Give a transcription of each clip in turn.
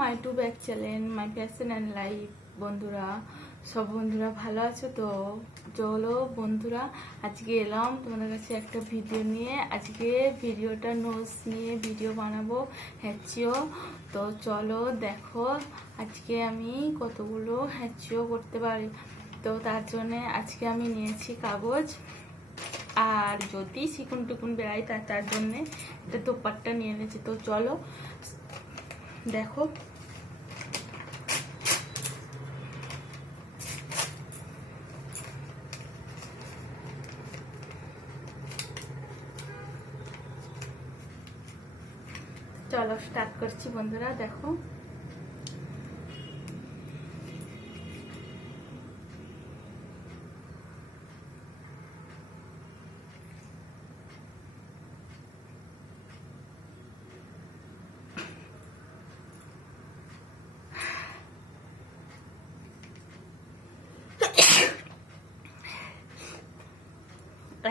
My to back channel my passion and life. বন্ধুরা, সব বন্ধুরা ভালো আছো তো? চলো বন্ধুরা, আজকে এলাম তোমাদের কাছে একটা ভিডিও নিয়ে। আজকে ভিডিওটা নোটস নিয়ে ভিডিও বানাবো, হ্যাচিও। তো চলো দেখো আজকে আমি কতগুলো হ্যাচিও করতে পারি। তো তার জন্যে আজকে আমি নিয়েছি কাগজ, আর যদি চিকুন টুকুন বেড়াই তার জন্যে একটা দোপাট্টা নিয়ে এনেছি। তো চলো দেখো। চলো স্টার্ট করছি বন্ধুরা, দেখো।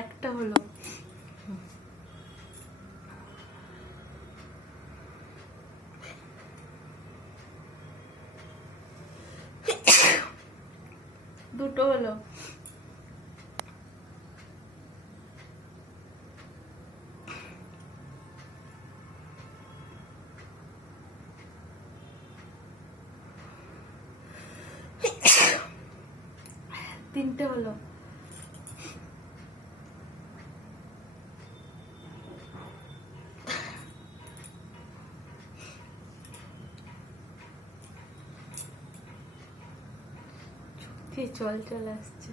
একটা হলো, দুটো হলো, তিনটে হলো, জল চলে আসছে।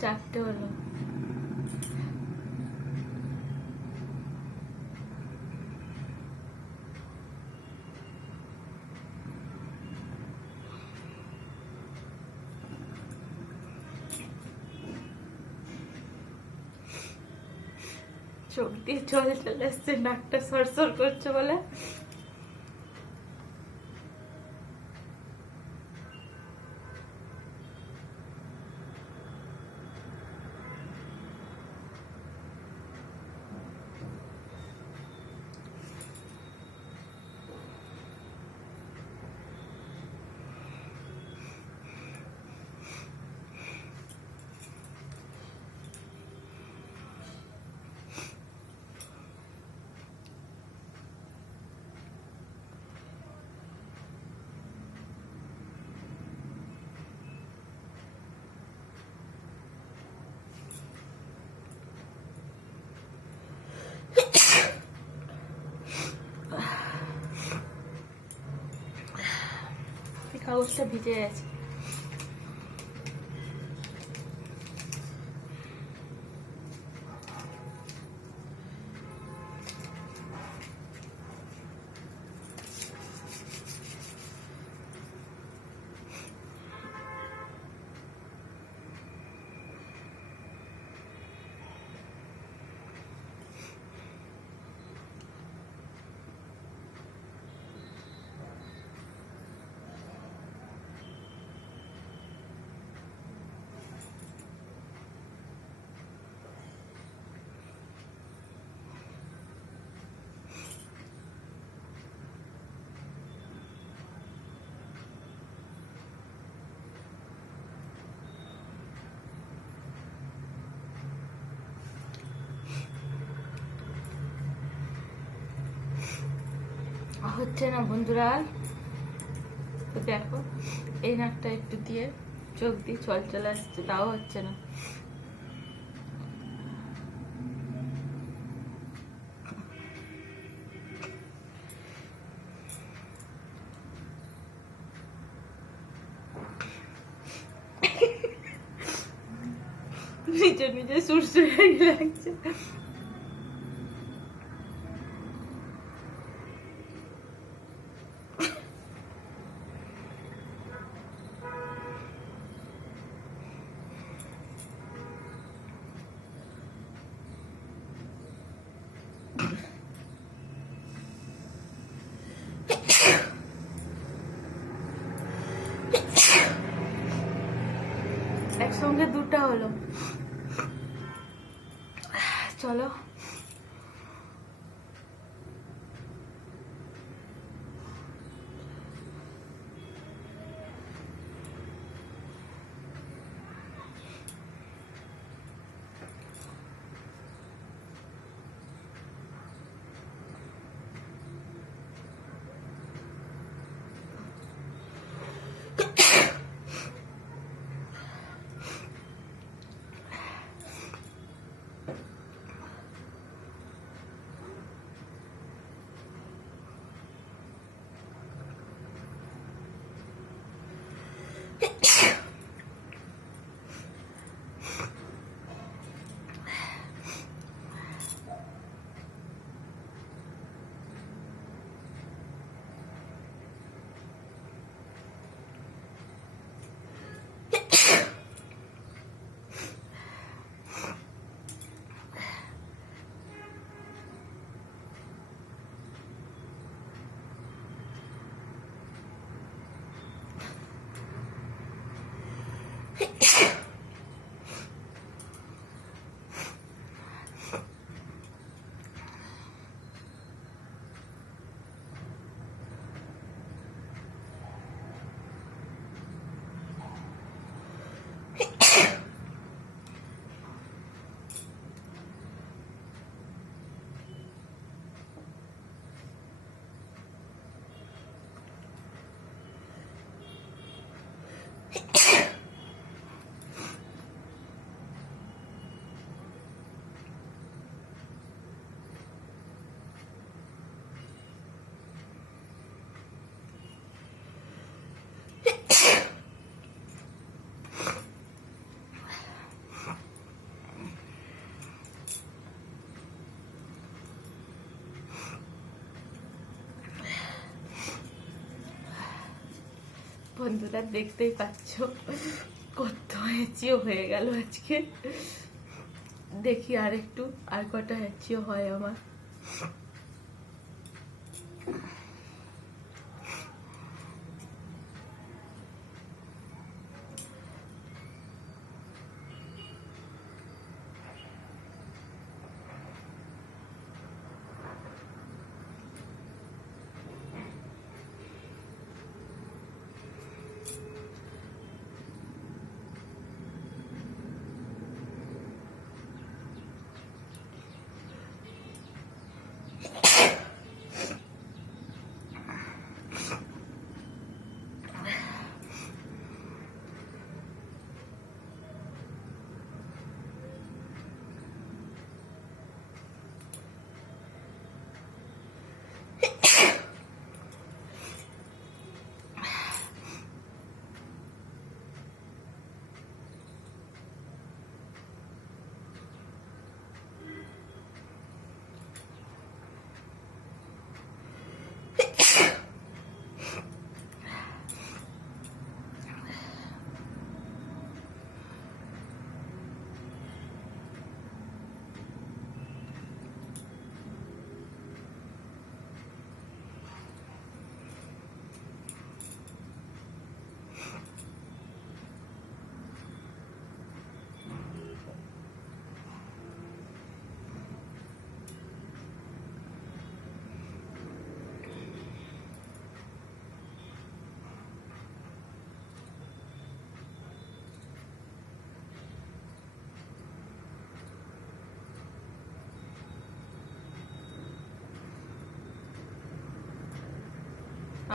চারটে হলো, চোখ দিয়ে জল চলে আসছে, নাকটা সরসর করছে বলে। কাগজটা ভিজে গেছে। হচ্ছে না বন্ধুরা, তো দেখো এই নাকটা একটু দিয়ে চোখ দিয়ে জল চলে আসছে, তাও হচ্ছে না। নিজে নিজে সুরসুরি লাগছে। একসঙ্গে দুটো হলো। চলো বন্ধুরা দেখতেই পাচ্ছ কত হ্যাচিও হয়ে গেল আজকে। দেখি আর একটু, আর কটা হ্যাচিও হয় আমার।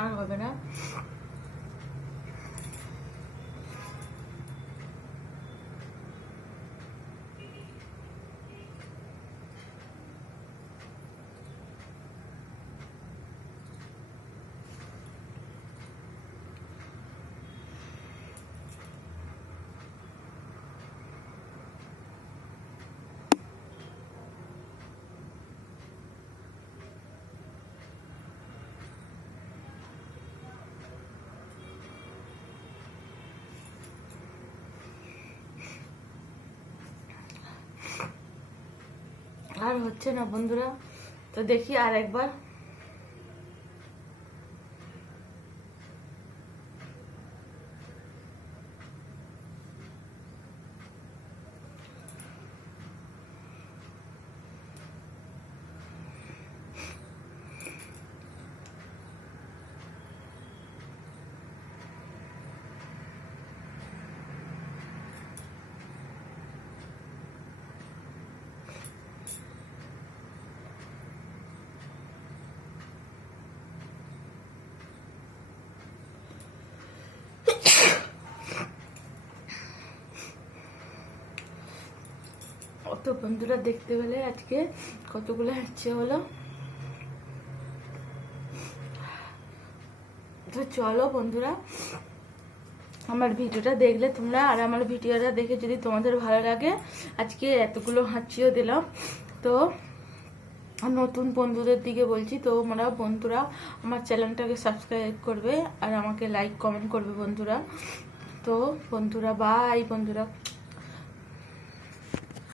আর হবে না। আর হচ্ছে না বন্ধুরা, তো দেখি আর একবার। তো বন্ধুরা দেখতে পেলে আজকে কতগুলো হাঁচি হলো। তো চলো বন্ধুরা, আমার ভিডিওটা দেখলে তোমরা, আর আমার ভিডিওটা দেখে যদি তোমাদের ভালো লাগে, আজকে এতগুলো হাঁচিও দিলাম। তো নতুন বন্ধুদের দিকে বলছি, তো তোমরা বন্ধুরা আমার চ্যানেলটাকে সাবস্ক্রাইব করবে আর আমাকে লাইক কমেন্ট করবে বন্ধুরা। তো বন্ধুরা বাই বন্ধুরা।